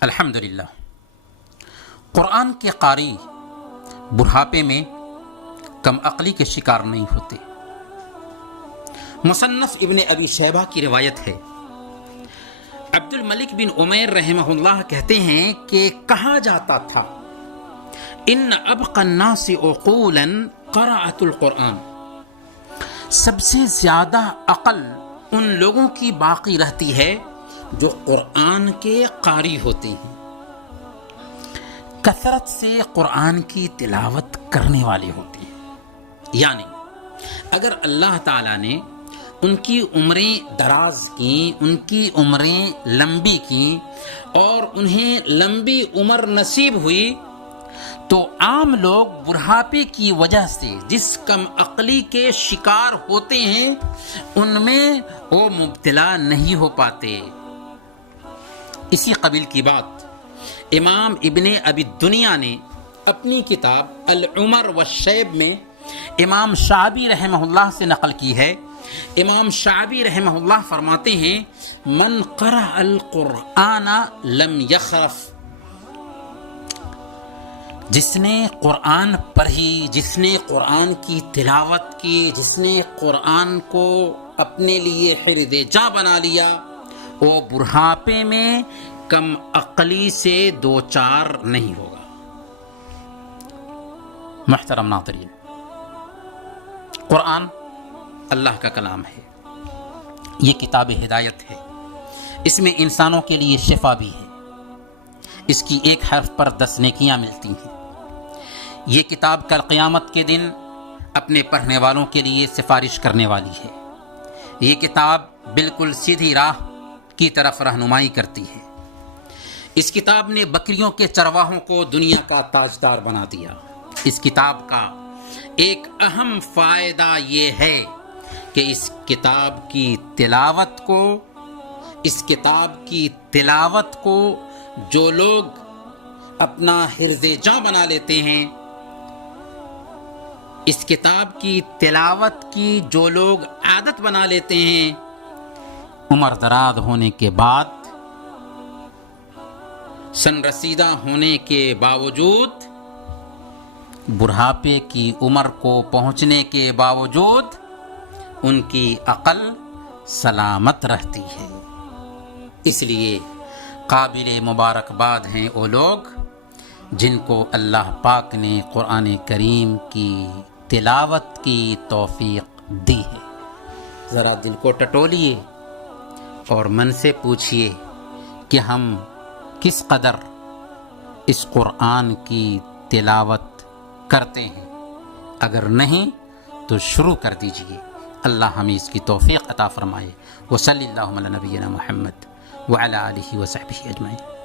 الحمدللہ، قرآن کے قاری بڑھاپے میں کم عقلی کے شکار نہیں ہوتے۔ مصنف ابن ابی شیبہ کی روایت ہے، عبد الملک بن عمیر رحمہ اللہ کہتے ہیں کہ کہا جاتا تھا ان ابقى الناس عقولا قرأت القرآن، سب سے زیادہ عقل ان لوگوں کی باقی رہتی ہے جو قرآن کے قاری ہوتے ہیں، کثرت سے قرآن کی تلاوت کرنے والے ہوتے ہیں۔ یعنی اگر اللہ تعالیٰ نے ان کی عمریں دراز کی، ان کی عمریں لمبی کی اور انہیں لمبی عمر نصیب ہوئی، تو عام لوگ بڑھاپے کی وجہ سے جس کم عقلی کے شکار ہوتے ہیں ان میں وہ مبتلا نہیں ہو پاتے۔ اسی قبیل کی بات امام ابن ابی دنیا نے اپنی کتاب العمر والشیب میں امام شعبی رحمہ اللہ سے نقل کی ہے۔ امام شعبی رحمہ اللہ فرماتے ہیں من قرأ القرآن لم یخرف، جس نے قرآن پڑھی، جس نے قرآن کی تلاوت کی، جس نے قرآن کو اپنے لیے حرز جاں بنا لیا، وہ بڑھاپے میں کم عقلی سے دوچار نہیں ہوگا۔ محترم ناظرین، قرآن اللہ کا کلام ہے، یہ کتاب ہدایت ہے، اس میں انسانوں کے لیے شفا بھی ہے، اس کی ایک حرف پر 10 نیکیاں ملتی ہیں۔ یہ کتاب کل قیامت کے دن اپنے پڑھنے والوں کے لیے سفارش کرنے والی ہے۔ یہ کتاب بالکل سیدھی راہ کی طرف رہنمائی کرتی ہے۔ اس کتاب نے بکریوں کے چرواہوں کو دنیا کا تاجدار بنا دیا۔ اس کتاب کا ایک اہم فائدہ یہ ہے کہ اس کتاب کی تلاوت کو جو لوگ اپنا حرز جاں بنا لیتے ہیں، اس کتاب کی تلاوت کی جو لوگ عادت بنا لیتے ہیں، عمر دراز ہونے کے بعد، سن رسیدہ ہونے کے باوجود، بڑھاپے کی عمر کو پہنچنے کے باوجود ان کی عقل سلامت رہتی ہے۔ اس لیے قابل مبارکباد ہیں وہ لوگ جن کو اللہ پاک نے قرآن کریم کی تلاوت کی توفیق دی ہے۔ ذرا دل کو ٹٹولیے اور من سے پوچھئے کہ ہم کس قدر اس قرآن کی تلاوت کرتے ہیں۔ اگر نہیں تو شروع کر دیجئے۔ اللہ ہمیں اس کی توفیق عطا فرمائے۔ وصلی اللہ علی نبینا محمد وعلی آلہ وصحبہ اجمعین۔